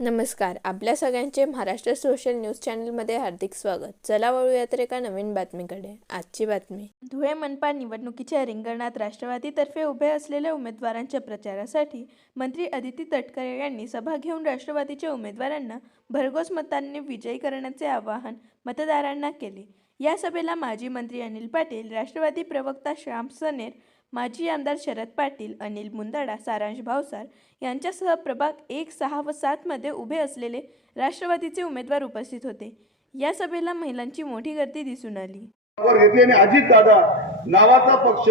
नमस्कार. आपल्या सगळ्यांचे महाराष्ट्र सोशल न्यूज चॅनलमध्ये हार्दिक स्वागत. चला वळूया तर एका नवीन बातमीकडे. आजची बातमी. धुळे मनपा निवडणुकीच्या रिंगणात राष्ट्रवादीतर्फे उभे असलेल्या उमेदवारांच्या प्रचारासाठी मंत्री अदिती तटकरे यांनी सभा घेऊन राष्ट्रवादीच्या उमेदवारांना भरघोस मतांनी विजयी करण्याचे आवाहन मतदारांना केले. या सभेला माजी मंत्री अनिल पाटील, राष्ट्रवादी प्रवक्ता श्याम सनेर, माजी आमदार शरद पाटील, अनिल मुंदडा, सारांश भावसार यांच्यासह प्रभाग 1, 6 व 7 मध्ये उभे असलेले राष्ट्रवादीचे उमेदवार उपस्थित होते. या सभेला महिलांची मोठी गर्दी दिसून आली. आणि अजित दादा नावाचा पक्ष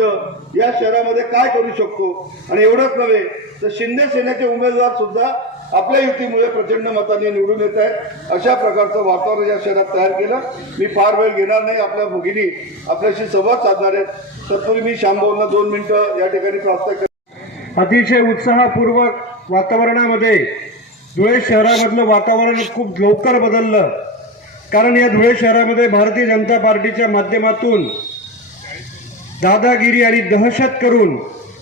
या शहरामध्ये काय करू शकतो आणि एवढंच नव्हे तर शिंदे सेनेचे उमेदवार सुद्धा आपल्या युतीमुळे प्रचंड मतांनी निवडून येत आहेत. अशा प्रकारचं वातावरण या शहरात तयार केलं. मी फार वेळ घेणार नाही. आपल्या भगिनी आपल्याशी संवाद साधणार आहेत. तत्पूर्वी मी श्यामभाऊंना 2 मिनिटं या ठिकाणी प्रार्थना करतो. अतिशय उत्साहपूर्वक वातावरणामध्ये धुळे शहरामधलं वातावरण खूप लवकर बदललं. कारण या धुळे शहरामध्ये भारतीय जनता पार्टीच्या माध्यमातून दादागिरी आणि दहशत करून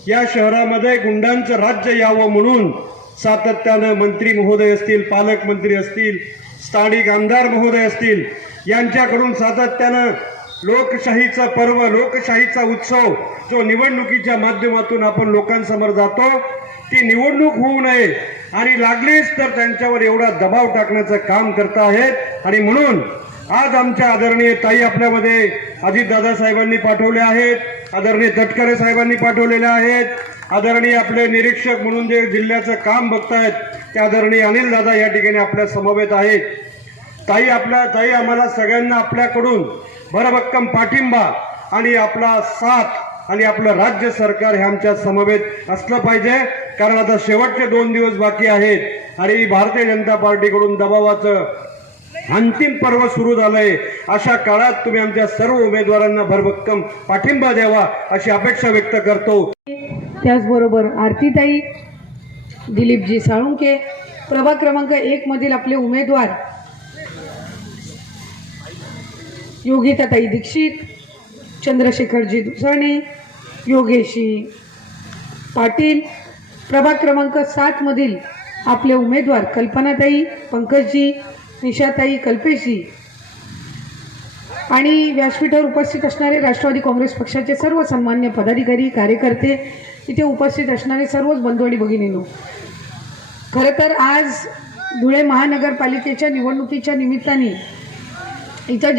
या शहरामध्ये गुंडांचं राज्य यावं म्हणून सातत्यानं मंत्री महोदय असतील, पालकमंत्री असतील, स्थानिक आमदार महोदय असतील यांच्याकडून सातत्यानं लोकशाहीचा पर्व, लोकशाहीचा उत्सव जो निवडणुकीच्या माध्यमातून आपण लोकांसमोर जातो, ती निवडणूक होऊ नये आणि लागलीच तर त्यांच्यावर एवढा दबाव टाकण्याचं काम करत आहेत. आणि म्हणून आज आमच्या आदरणीय ताई आपल्यामध्ये अजितदादा साहेबांनी पाठवले आहेत, आदरणीय तटकरे साहेबांनी पाठवलेले आहेत, आदरणीय आपले निरीक्षक म्हणून जे जिल्ह्याचं काम बघतायत ते आदरणीय अनिल दादा या ठिकाणी आपल्या समवेत आहेत. ताई आम्हाला सगळ्यांना आपल्याकडून भरभक्कम पाठिंबा आणि आपला साथ आणि आपलं राज्य सरकार हे आमच्या समवेत असलं पाहिजे. कारण आता शेवटचे 2 दिवस बाकी आहेत आणि भारतीय जनता पार्टीकडून दबावाचं अंतिम पर्व सुरू झालंय. अशा काळात तुम्ही आमच्या सर्व उमेदवारांना भरभक्कम पाठिंबा द्यावा अशी अपेक्षा व्यक्त करतो. त्याचबरोबर आरतीताई, दिलीपजी साळुंके, प्रभाग क्रमांक 1 मधील आपले उमेदवार योगिताताई दीक्षित, चंद्रशेखरजी दुसरणे, योगेशजी पाटील, प्रभाग क्रमांक 7 मधील आपले उमेदवार कल्पनाताई, पंकजजी, निशाताई, कल्पेशजी आणि व्यासपीठावर उपस्थित असणारे राष्ट्रवादी काँग्रेस पक्षाचे सर्व सन्मान्य पदाधिकारी, कार्यकर्ते, इथे उपस्थित असणारे सर्वच बंधू आणि भगिनींनो, खरं तर आज धुळे महानगरपालिकेच्या निवडणुकीच्या निमित्ताने इथं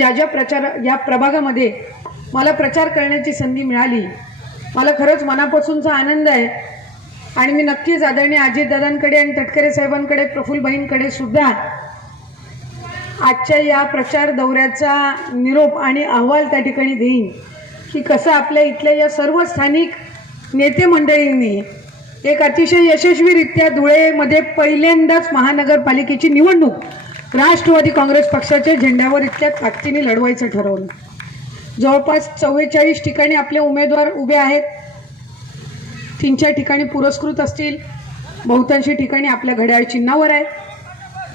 या प्रभागामध्ये मला प्रचार करण्याची संधी मिळाली. मला खरंच मनापासूनचा आनंद आहे आणि मी नक्कीच आदरणीय अजितदादांकडे आणि तटकरे साहेबांकडे, प्रफुल्लबाईंकडे सुद्धा आजच्या या प्रचार दौऱ्याचा निरोप आणि अहवाल त्या ठिकाणी देईन की कसं आपल्या इथल्या या सर्व स्थानिक नेते मंडळींनी एक अतिशय यशस्वीरित्या धुळेमध्ये पहिल्यांदाच महानगरपालिकेची निवडणूक राष्ट्रवादी काँग्रेस पक्षाच्या झेंड्यावर इतक्या ताकदीने लढवायचं ठरवलं. जवळपास 44 ठिकाणी आपले उमेदवार उभे आहेत. 3-4 ठिकाणी पुरस्कृत असतील, बहुतांशी ठिकाणी आपल्या घड्याळ चिन्हावर आहे.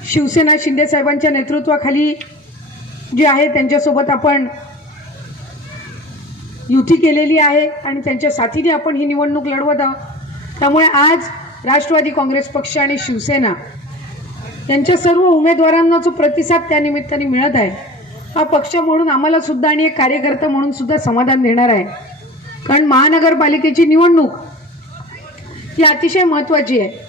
शिवसेना शिंदे साहेबांच्या नेतृत्वाखाली जे आहे त्यांच्यासोबत आपण युती केलेली आहे आणि त्यांच्या साथीने आपण ही निवडणूक लढवत आहोत. त्यामुळे आज राष्ट्रवादी काँग्रेस पक्ष आणि शिवसेना यांच्या सर्व उमेदवारांना जो प्रतिसाद त्या निमित्ताने मिळत आहे, हा पक्ष म्हणून आम्हाला सुद्धा आणि एक कार्यकर्ता म्हणून सुद्धा समाधान देणार आहे. कारण महानगरपालिकेची निवडणूक ही अतिशय महत्त्वाची आहे.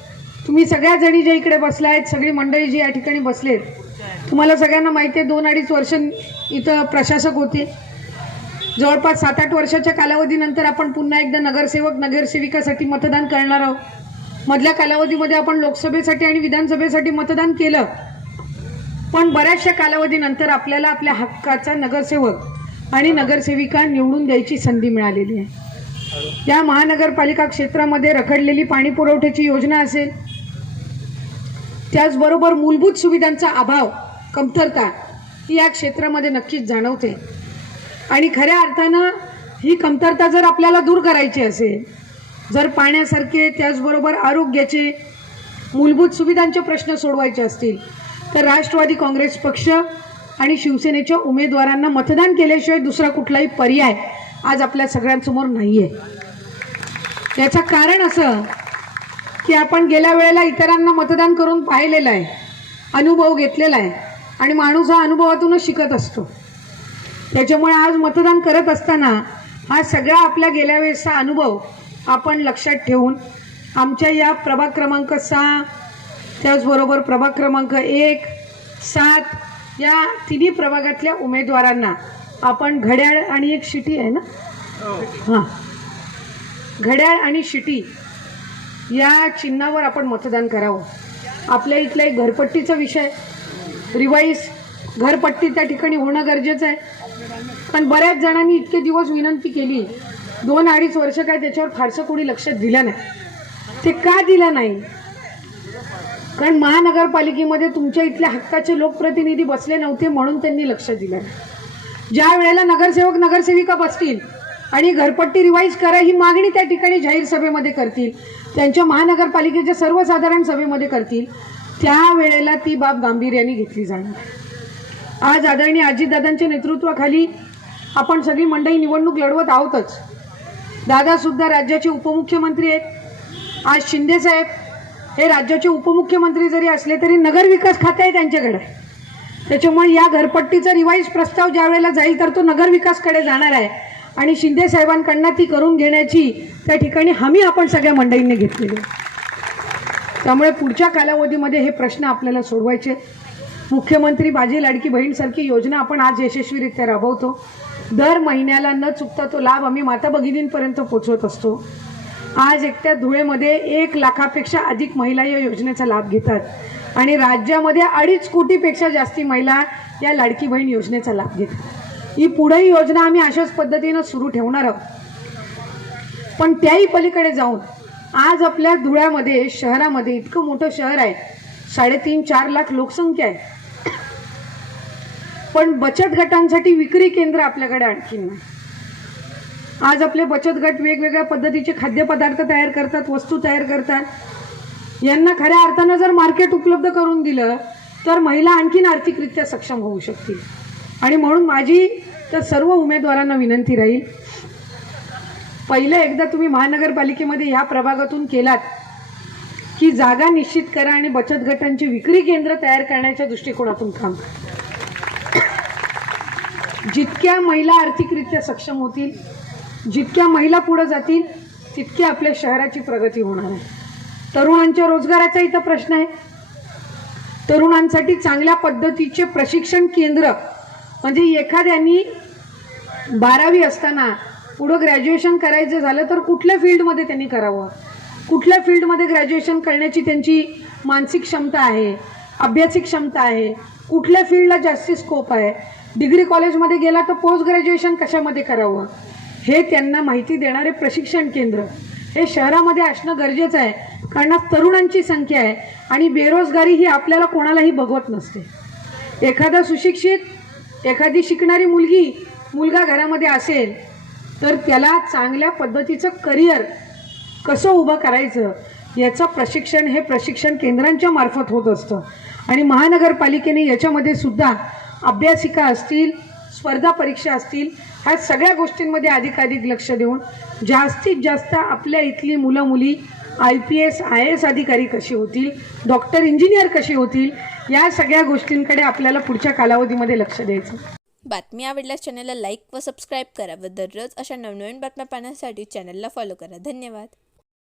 तुम्ही सगळ्या जणी ज्या इकडे बसला आहेत, सगळी मंडळी जी या ठिकाणी बसलेत, तुम्हाला सगळ्यांना माहिती आहे 2-2.5 वर्ष इथं प्रशासक होते. जवळपास 7-8 वर्षाच्या कालावधीनंतर आपण पुन्हा एकदा नगरसेवक नगरसेविकासाठी मतदान करणार आहोत. मधल्या कालावधीमध्ये आपण लोकसभेसाठी आणि विधानसभेसाठी मतदान केलं, पण बऱ्याचशा कालावधीनंतर आपल्याला आपल्या हक्काचा नगरसेवक आणि नगरसेविका निवडून द्यायची संधी मिळालेली आहे. या महानगरपालिका क्षेत्रामध्ये रखडलेली पाणी पुरवठ्याची योजना असेल, त्याचबरोबर मूलभूत सुविधांचा अभाव, कमतरता ही या क्षेत्रामध्ये नक्कीच जाणवते. आणि खऱ्या अर्थानं ही कमतरता जर आपल्याला दूर करायची असेल, जर पाण्यासारखे त्याचबरोबर आरोग्याचे मूलभूत सुविधांचे प्रश्न सोडवायचे असतील, तर राष्ट्रवादी काँग्रेस पक्ष आणि शिवसेनेच्या उमेदवारांना मतदान केल्याशिवाय दुसरा कुठलाही पर्याय आज आपल्या सगळ्यांसमोर नाही आहे. याचं कारण असं की आपण गेल्या वेळेला इतरांना मतदान करून पाहिलेलं आहे अनुभव घेतलेला आहे आणि माणूस हा अनुभवातूनच शिकत असतो. त्याच्यामुळे आज मतदान करत असताना हा सगळा आपल्या गेल्या वेळेसचा अनुभव आपण लक्षात ठेवून आमच्या या प्रभाग क्रमांक 6 त्याचबरोबर प्रभाग क्रमांक 1, 7 या तिन्ही प्रभागातल्या उमेदवारांना आपण घड्याळ आणि एक शिटी आहे ना, हां, घड्याळ आणि शिटी या चिन्हावर आपण मतदान करावं. आपल्या इथला एक घरपट्टीचा विषय, रिवाईज घरपट्टी त्या ठिकाणी होणं गरजेचं आहे. पण बऱ्याच जणांनी इतके दिवस विनंती केली, 2-2.5 वर्ष काय त्याच्यावर फारसं कोणी लक्ष दिलं नाही. ते का दिलं नाही? कारण महानगरपालिकेमध्ये तुमच्या इथल्या हक्काचे लोकप्रतिनिधी बसले नव्हते म्हणून त्यांनी लक्ष दिलं नाही. ज्या वेळेला नगरसेवक नगरसेविका बसतील आणि घरपट्टी रिवाईज करा ही मागणी त्या ठिकाणी जाहीर सभेमध्ये करतील, त्यांच्या महानगरपालिकेच्या सर्वसाधारण सभेमध्ये करतील, त्यावेळेला ती बाब गांभीर्याने घेतली जाणार. आज आदरणीय अजितदादांच्या नेतृत्वाखाली आपण सगळी मंडळी निवडणूक लढवत आहोतच. दादासुद्धा राज्याचे उपमुख्यमंत्री आहेत. आज शिंदेसाहेब हे राज्याचे उपमुख्यमंत्री जरी असले तरी नगरविकास खाते आहे त्यांच्याकडे. त्याच्यामुळे या घरपट्टीचा रिवाईज प्रस्ताव ज्या वेळेला जाईल तर तो नगरविकासकडे जाणार आहे आणि शिंदे साहेबांकडनं ती करून घेण्याची त्या ठिकाणी हमी आपण सगळ्या मंडळींनी घेतलेली. त्यामुळे पुढच्या कालावधीमध्ये हे प्रश्न आपल्याला सोडवायचे. मुख्यमंत्री माझी लाडकी बहीणसारखी योजना आपण आज यशस्वीरित्या राबवतो. दर महिन्याला न चुकता तो लाभ आम्ही माता भगिनींपर्यंत पोचवत असतो. आज एकट्या धुळेमध्ये 1 लाखापेक्षा अधिक महिला या योजनेचा लाभ घेतात आणि राज्यामध्ये 2.5 कोटीपेक्षा जास्ती महिला या लाडकी बहीण योजनेचा लाभ घेतात. ही पुढेही योजना आम्ही अशाच पद्धतीनं सुरू ठेवणार आहोत. पण त्याही पलीकडे जाऊन आज आपल्या धुळ्यामध्ये शहरामध्ये इतकं मोठं शहर आहे, 3.5-4 लाख लोकसंख्या आहे, पण बचत गटांसाठी विक्री केंद्र आपल्याकडे आणखी नाही. आज आपले बचत गट वेगवेगळ्या पद्धतीचे खाद्यपदार्थ तयार करतात, वस्तू तयार करतात. यांना खऱ्या अर्थानं जर मार्केट उपलब्ध करून दिलं तर महिला आणखीन आर्थिकरित्या सक्षम होऊ शकतील. आणि म्हणून माझी तर सर्व उमेदवारांना विनंती राहील, पहिलं एकदा तुम्ही महानगरपालिकेमध्ये ह्या प्रभागातून केलात की जागा निश्चित करा आणि बचत गटांची विक्री केंद्र तयार करण्याच्या दृष्टिकोनातून काम करा. जितक्या महिला आर्थिकरित्या सक्षम होतील, जितक्या महिला पुढे जातील, तितकी आपल्या शहराची प्रगती होणार आहे. तरुणांच्या रोजगाराचा इथं प्रश्न आहे. तरुणांसाठी चांगल्या पद्धतीचे प्रशिक्षण केंद्र, म्हणजे एखाद्यानी 12वी असताना पुढं ग्रॅज्युएशन करायचं झालं तर कुठल्या फील्डमध्ये त्यांनी करावं, कुठल्या फील्डमध्ये ग्रॅज्युएशन करण्याची त्यांची मानसिक क्षमता आहे, अभ्यासिक क्षमता आहे, कुठल्या फील्डला जास्ती स्कोप आहे, डिग्री कॉलेजमध्ये गेला तर पोस्ट ग्रॅज्युएशन कशामध्ये करावं, हे त्यांना माहिती देणारे प्रशिक्षण केंद्र हे शहरामध्ये असणं गरजेचं आहे. कारण तरुणांची संख्या आहे आणि बेरोजगारी ही आपल्याला कोणालाही बघवत नसते. एखादा सुशिक्षित, एखादी शिकणारी मुलगा घरामध्ये असेल तर त्याला चांगल्या पद्धतीचं करिअर कसं उभं करायचं याचं प्रशिक्षण हे प्रशिक्षण केंद्रांच्या मार्फत होत असतं. आणि महानगरपालिकेने याच्यामध्ये सुद्धा अभ्यासिका असतील, स्पर्धा परीक्षा असतील, ह्या सगळ्या गोष्टींमध्ये अधिकाधिक लक्ष देऊन जास्तीत जास्त आपल्या इथली मुलं मुली IPS IAS अधिकारी कशी होतील, डॉक्टर इंजिनियर कशी होतील, या सगळ्या गोष्टींकडे आपल्याला पुढच्या कालावधीमध्ये लक्ष द्यायचं. बातमी आवडल्यास चॅनलला लाईक व सबस्क्राईब करा व दररोज अशा नवनवीन बातम्या पाहण्यासाठी चॅनलला फॉलो करा. धन्यवाद.